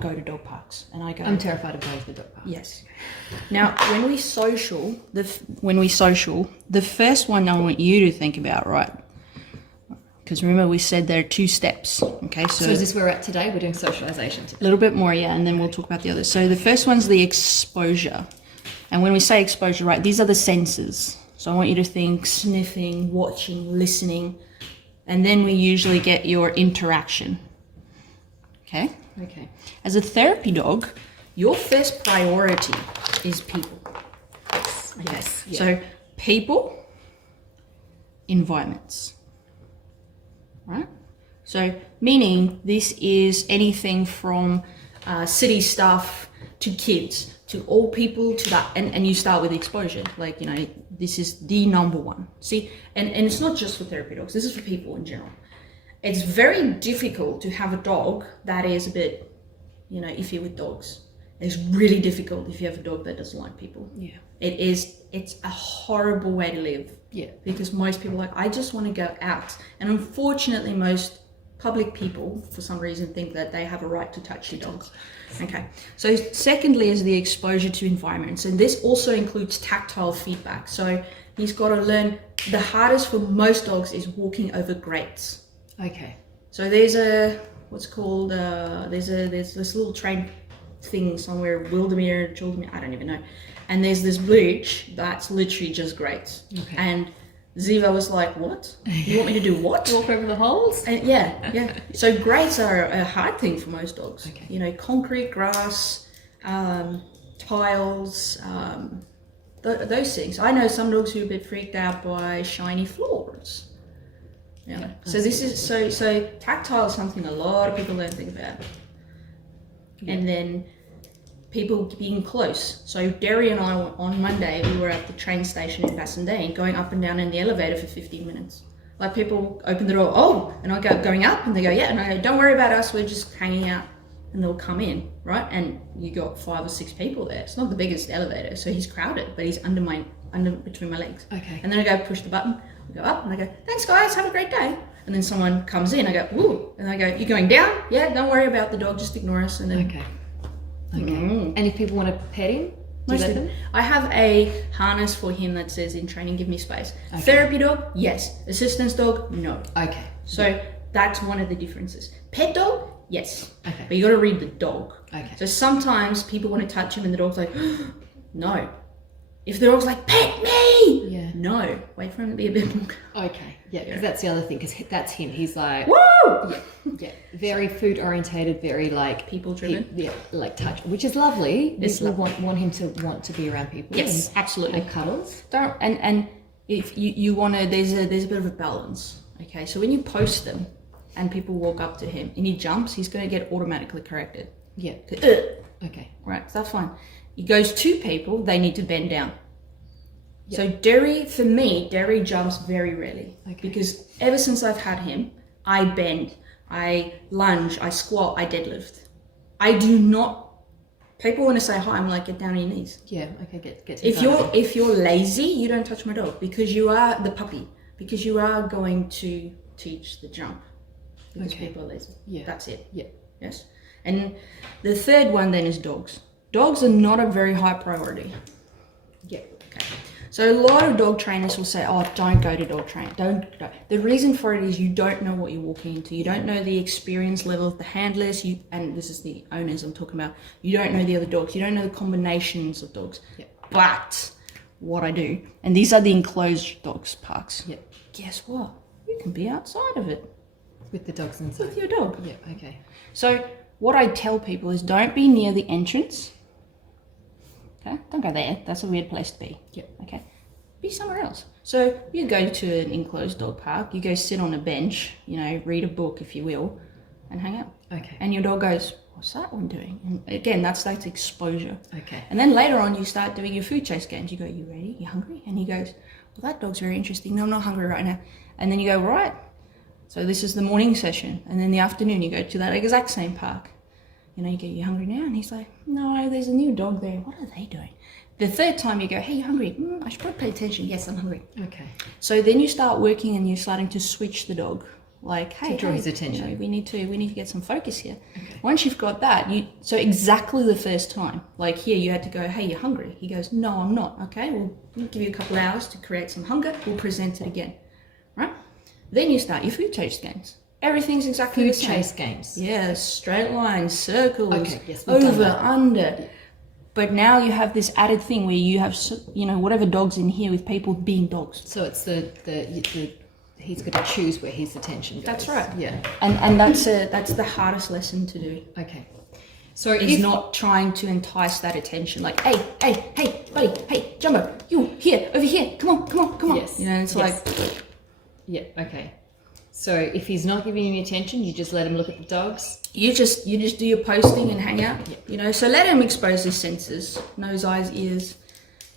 go to dog parks, and I go, I'm terrified of going to the dog park. yes. Now, when we social, the first one I want you to think about, right? Because remember we said there are 2 steps, okay? So is this where we're at today? We're doing socialization today. A little bit more, yeah, and then we'll talk about the others. So the first one's the exposure. And when we say exposure, right, these are the senses. So I want you to think sniffing, watching, listening, and then we usually get your interaction, okay? Okay. As a therapy dog, your first priority is people. Yes. Yeah. So people, environments, right? So meaning this is anything from city stuff to kids, to all people, to that, and you start with exposure. Like, you know, this is the number one. See, and it's not just for therapy dogs, this is for people in general. It's very difficult to have a dog that is a bit, you know, iffy with dogs. It's really difficult if you have a dog that doesn't like people. Yeah. It's a horrible way to live. Yeah. Because most people are like, I just want to go out. And unfortunately, most public people, for some reason, think that they have a right to touch your dog. Okay. So secondly is the exposure to environments. And this also includes tactile feedback. So he's got to learn, the hardest for most dogs is walking over grates. Okay. So there's a, what's called, there's this little train thing somewhere, Wildermere, I don't even know. And there's this bridge that's literally just grates. Okay. And Ziva was like, what? You want me to do what? Walk over the holes? And yeah. So grates are a hard thing for most dogs. Okay. You know, concrete, grass, tiles, those things. I know some dogs who are a bit freaked out by shiny floors. Yeah. So this is so tactile is something a lot of people don't think about. Yeah. And then people being close. So Derry and I, on Monday, we were at the train station in Bassendean, going up and down in the elevator for 15 minutes. Like, people open the door, oh, and I go, going up, and they go, yeah, and I go, don't worry about us, we're just hanging out. And they'll come in, right? And you got 5 or 6 people there. It's not the biggest elevator, so he's crowded, but he's under between my legs. Okay. And then I go push the button, I go up, and I go, thanks guys, have a great day. And then someone comes in, I go, woo, and I go, you're going down? Yeah, don't worry about the dog, just ignore us. And then Okay. And if people want to pet him, do you let them? I have a harness for him that says, in training, give me space. Okay. Therapy dog, yes. Assistance dog, no. Okay. So that's one of the differences. Pet dog, yes. Okay. But you got to read the dog. Okay. So sometimes people want to touch him and the dog's like, no. If the dog's like, pet me! Yeah. No. Wait for him to be a bit more. Okay. Yeah, because that's the other thing, because that's him. He's like, woo! Yeah. Very food orientated, very like people driven. Yeah, like touch, which is lovely. It's we want him to want to be around people. Yes, absolutely. And cuddles. And if you want to, there's a bit of a balance. Okay, so when you post them and people walk up to him and he jumps, he's going to get automatically corrected. Yeah. Okay. Right, so that's fine. He goes to people, they need to bend down. Yep. So Derry jumps very rarely. Okay. Because ever since I've had him, I bend, I lunge, I squat, I deadlift. I do not, people want to say hi, I'm like, get down on your knees. Yeah, okay, get if you're lazy, you don't touch my dog, because you are the puppy, because you are going to teach the jump. Because people are lazy. Yeah. That's it. Yeah. Yes. And the third one then is dogs. Dogs are not a very high priority. Yeah. Okay. So a lot of dog trainers will say, oh, don't go to dog training. Don't go. The reason for it is you don't know what you're walking into. You don't know the experience level of the handlers. And this is the owners I'm talking about. You don't know the other dogs. You don't know the combinations of dogs. Yeah. But what I do, and these are the enclosed dogs parks. Yeah. Guess what? You can be outside of it. With the dogs inside. With your dog. Yeah, okay. So what I tell people is don't be near the entrance. Okay? Don't go there. That's a weird place to be. Yeah. Okay? Be somewhere else. So you go to an enclosed dog park, you go sit on a bench, you know, read a book if you will, and hang out. Okay. And your dog goes, what's that one doing? And again, that's exposure. Okay. And then later on you start doing your food chase games. You go, you ready? You hungry? And he goes, well, that dog's very interesting. No, I'm not hungry right now. And then you go, right. So this is the morning session. And then the afternoon you go to that exact same park. You know, you go, you hungry now? And he's like, no, there's a new dog there. What are they doing? The third time you go, hey, you hungry? I should probably pay attention. Yes, I'm hungry. Okay. So then you start working and you're starting to switch the dog like, hey, draw his attention. we need to get some focus here. Okay. Once you've got that, so exactly the first time, like here you had to go, hey, you're hungry. He goes, no, I'm not. Okay, we'll give you a couple of hours to create some hunger. We'll present it again, right? Then you start your food chase games. Everything's exactly the same. Food chase games. Yeah, straight lines, circles, okay, yes, over, under. Yeah. But now you have this added thing where you have, whatever dog's in here with people being dogs. So it's the he's got to choose where his attention goes. That's right. Yeah. And that's the hardest lesson to do. Okay. So is not trying to entice that attention, like, hey, buddy, hey, Jumbo, you here, over here, come on. Yes. It's like, yeah, okay. So if he's not giving you any attention, you just let him look at the dogs. You just do your posting and hang out. Yep. So let him expose his senses, nose, eyes, ears.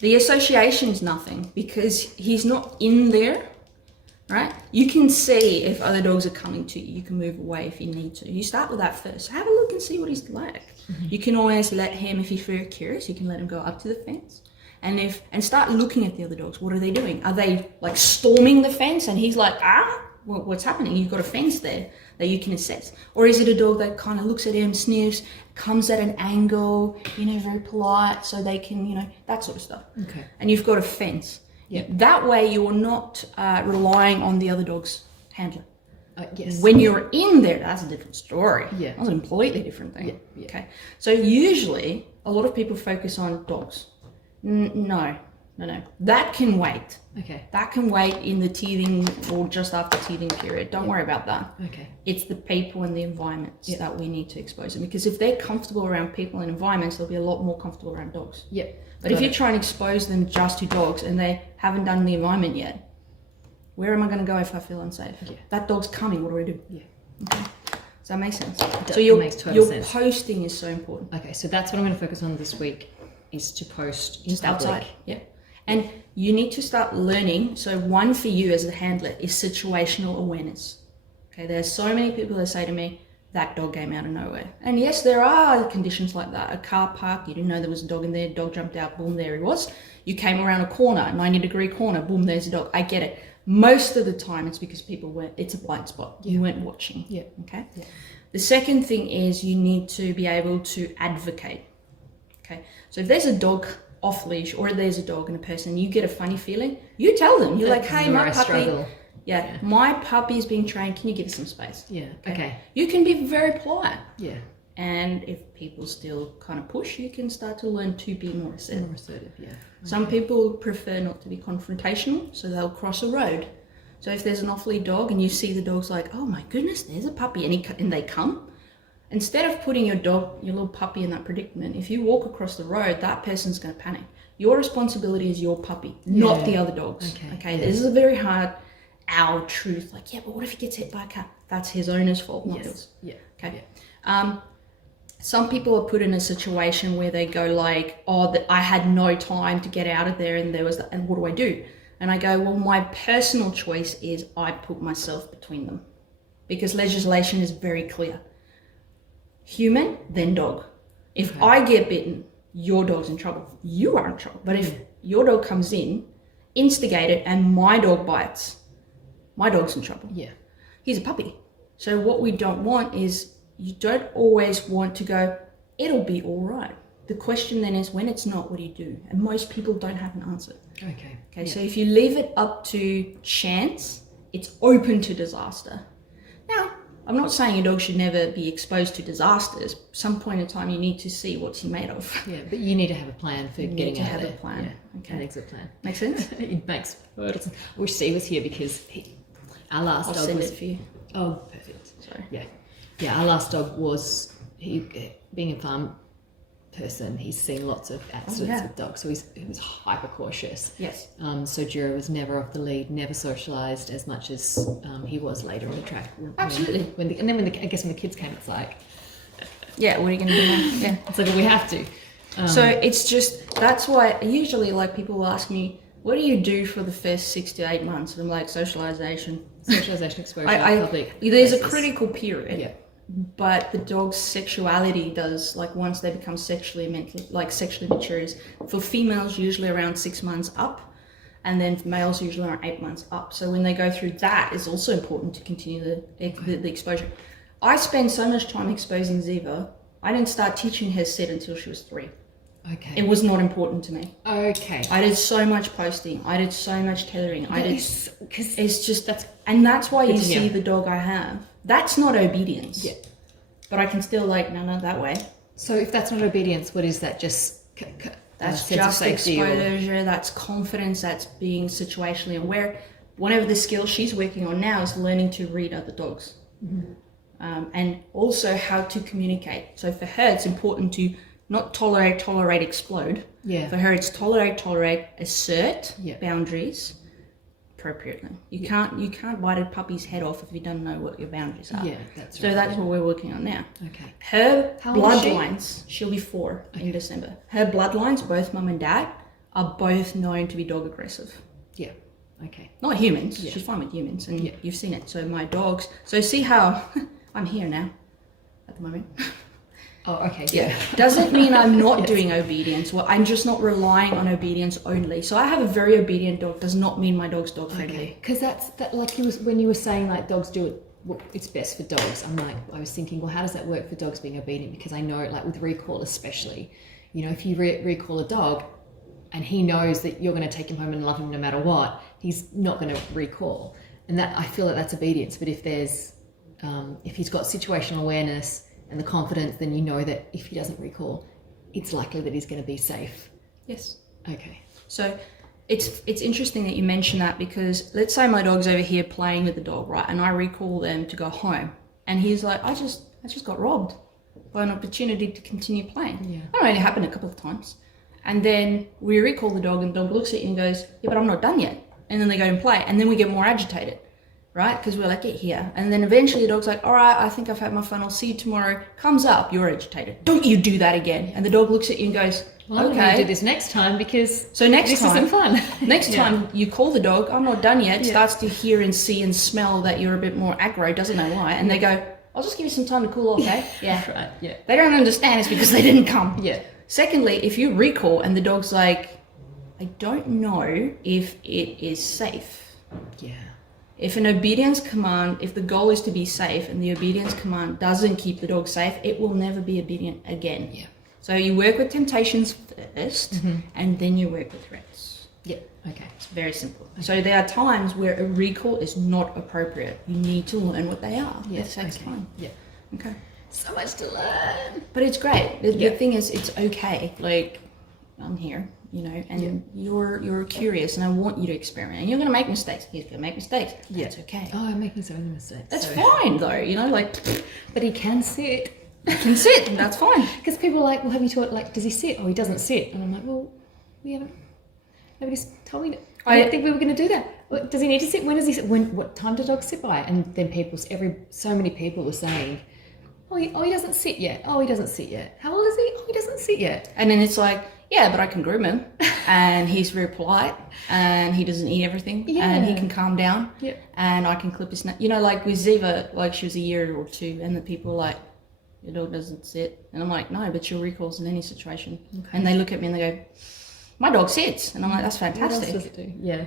The association's nothing because he's not in there, right? You can see if other dogs are coming to you. You can move away if you need to. You start with that first. Have a look and see what he's like. Mm-hmm. You can always let him, if he's very curious, you can let him go up to the fence and start looking at the other dogs. What are they doing? Are they like storming the fence and he's like, what's happening? You've got a fence there that you can assess. Or is it a dog that kind of looks at him, sniffs, comes at an angle, very polite, so they can, that sort of stuff. Okay. And you've got a fence. Yeah. That way you're not relying on the other dog's handler. Yes. When you're in there, that's a different story. Yeah. That's a completely different thing. Yeah. Okay. So usually a lot of people focus on dogs. No. That can wait. Okay. That can wait in the teething or just after teething period. Don't worry about that. Okay. It's the people and the environments that we need to expose them, because if they're comfortable around people and environments, they'll be a lot more comfortable around dogs. Yep. But if you try and expose them just to dogs and they haven't done the environment yet, where am I going to go if I feel unsafe? Yeah. That dog's coming. What do I do? Yeah. Okay. Does that make sense? So your posting is so important. Okay, so that's what I'm going to focus on this week, is to post in just public. Outside. Yeah. And you need to start learning. So one for you as a handler is situational awareness. Okay, there's so many people that say to me, that dog came out of nowhere. And yes, there are conditions like that. A car park, you didn't know there was a dog in there, dog jumped out, boom, there he was. You came around a corner, 90-degree corner, boom, there's a dog. I get it. Most of the time it's because it's a blind spot. You weren't watching. Yeah. Okay. Yeah. The second thing is you need to be able to advocate. Okay. So if there's a dog off leash or there's a dog and a person, you get a funny feeling, you tell them. You're like, hey, my puppy. Yeah, my puppy is being trained. Can you give us some space? Yeah. Okay. You can be very polite. Yeah. And if people still kind of push, you can start to learn to be more assertive. More assertive, yeah. Okay. Some people prefer not to be confrontational, so they'll cross a road. So if there's an off-lead dog and you see the dog's like, oh my goodness, there's a puppy, and they come, instead of putting your little puppy in that predicament, if you walk across the road, that person's going to panic. Your responsibility is your puppy, not the other dogs. Okay. This is a very hard, our truth. Like, yeah, but what if he gets hit by a cat? That's his owner's fault, not yours. Yeah. Okay. Yeah. Some people are put in a situation where they go like, I had no time to get out of there, and there was that, and what do I do? And I go, well, my personal choice is I put myself between them, because legislation is very clear. Human, then dog. If I get bitten, your dog's in trouble. You are in trouble. But if your dog comes in, instigate it, and my dog bites, my dog's in trouble. Yeah. He's a puppy. So what we don't want is, you don't always want to go, it'll be all right. The question then is, when it's not, what do you do? And most people don't have an answer. Okay. So if you leave it up to chance, it's open to disaster. Now, I'm not saying a dog should never be exposed to disasters. Some point in time, you need to see what's he made of. Yeah, but you need to have a plan for getting out of there. You need to have a plan. Yeah. Okay. An exit plan. Make sense? It makes total sense. I wish Steve was here, because our last dog send was... it for you. Oh, perfect. Sorry. Yeah, our last dog was, being a farm person, he's seen lots of accidents with dogs, so he was hyper cautious. Yes. So Jura was never off the lead, never socialised as much as he was later in the track. Absolutely. When the kids came, it's like, yeah, what are you going to do now? Yeah. It's like, well, we have to. So it's just, that's why usually like people will ask me, what do you do for the first 6 to 8 months? And I'm like, socialisation, exposure, public. There's places. a critical period. Yeah. But the dog's sexuality does, like, once they become sexually mature, is for females usually around 6 months up, And then males usually are 8 months up. So when they go through that, it's also important to continue the exposure. I spend so much time exposing Ziva. I didn't start teaching her sit until she was 3. Okay. It was not important to me. Okay. I did so much posting. I did so much tethering. Because it's just that's why you see the dog I have. That's not obedience. Yeah. But I can still no, that way. So if that's not obedience, what is that? Just that's just exposure. That's confidence. That's being situationally aware. One of the skills she's working on now is learning to read other dogs, and also how to communicate. So for her, it's important to not tolerate, explode. Yeah. For her, it's tolerate, assert boundaries appropriately. You can't bite a puppy's head off if you don't know what your boundaries are. Yeah, that's right. So that's what we're working on now. Okay. Her bloodlines, she'll be 4 in December. Her bloodlines, both mum and dad, are both known to be dog aggressive. Yeah. Okay. Not humans. Yeah. She's fine with humans, and you've seen it. So my dogs. So see how I'm here now, at the moment. Oh, okay. Yeah. Doesn't mean I'm not doing obedience. Well, I'm just not relying on obedience only. So I have a very obedient dog. Does not mean my dog's dog friendly. Okay. Because that like when you were saying like dogs do it. Well, it's best for dogs. I was thinking, well, how does that work for dogs being obedient? Because I know, like with recall especially, if you recall a dog, and he knows that you're going to take him home and love him no matter what, he's not going to recall. And that I feel that's obedience. But if he's got situational awareness and the confidence, then you know that if he doesn't recall, it's likely that he's going to be safe. Yes. Okay. So it's interesting that you mention that, because let's say my dog's over here playing with the dog, right? And I recall them to go home, and he's like, I just got robbed by an opportunity to continue playing. Yeah. That only happened a couple of times. And then we recall the dog, and the dog looks at you and goes, yeah, but I'm not done yet. And then they go and play, and then we get more agitated. Right? Because we're like, get here. And then eventually the dog's like, all right, I think I've had my fun. I'll see you tomorrow. Comes up, you're agitated. Don't you do that again. And the dog looks at you and goes, well, okay. I'm going to do this next time because this isn't fun. Next time you call the dog, I'm not done yet. Starts to hear and see and smell that you're a bit more aggro, doesn't know why. And they go, I'll just give you some time to cool off, okay? Yeah. Right, yeah. They don't understand it's because they didn't come. Yeah. Secondly, if you recall and the dog's like, I don't know if it is safe. Yeah. If an obedience command, if the goal is to be safe and the obedience command doesn't keep the dog safe, it will never be obedient again. Yeah. So you work with temptations first, and then you work with threats. Yeah. Okay. It's very simple. Okay. So there are times where a recall is not appropriate. You need to learn what they are. Yeah. It takes time. Yeah. Okay. So much to learn. But it's great. The thing is, it's okay. Like, I'm here. And you're curious, and I want you to experiment. And you're going to make mistakes. He's going to make mistakes. That's okay. Oh, I'm making so many mistakes. That's fine, though. But he can sit. He can sit, and that's fine. Because people are like, well, have you taught, does he sit? Oh, he doesn't sit. And I'm like, well, we haven't. Nobody's told me that. I didn't think we were going to do that. Does he need to sit? When does he sit? What time do dogs sit by? And then so many people were saying, he doesn't sit yet. Oh, he doesn't sit yet. How old is he? Oh, he doesn't sit yet. And then it's like, yeah, but I can groom him, and he's very polite, and he doesn't eat everything, and he can calm down, and I can clip his neck. Like with Ziva, she was a year or 2, and the people were like, your dog doesn't sit. And I'm like, no, but she'll recalls in any situation. Okay. And they look at me and they go, my dog sits. And I'm like, that's fantastic. What else does it do? Yeah.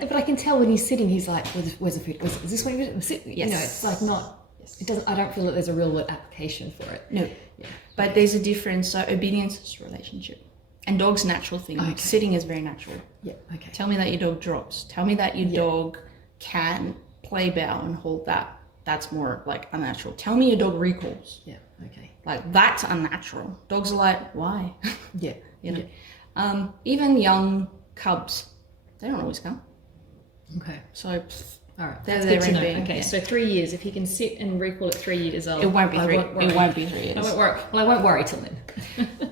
But I can tell when he's sitting, he's like, where's the food? Is this when you sit? Yes. It's like not, it doesn't, I don't feel that there's a real application for it. No. Yeah. But there's a difference. So obedience is relationship. And dog's natural thing. Okay. Sitting is very natural. Yeah. Okay. Tell me that your dog drops. Tell me that your dog can play bow and hold that. That's more unnatural. Tell me your dog recalls. Yeah. Okay. That's unnatural. Dogs are like, why? Yeah. Even young cubs, they don't always come. Okay. So all right, that's good to know. Okay, so 3 years. If he can sit and recall at 3 years old, it won't be 3. It won't be 3 years. I won't worry. Well, I won't worry till then.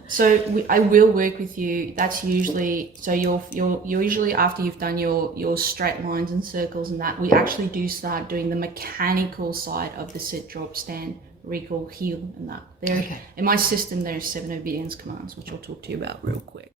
So I will work with you. That's usually you're usually after you've done your straight lines and circles and that, we actually do start doing the mechanical side of the sit, drop, stand, recall, heel, and that. In my system, there's 7 obedience commands, which I'll talk to you about real quick.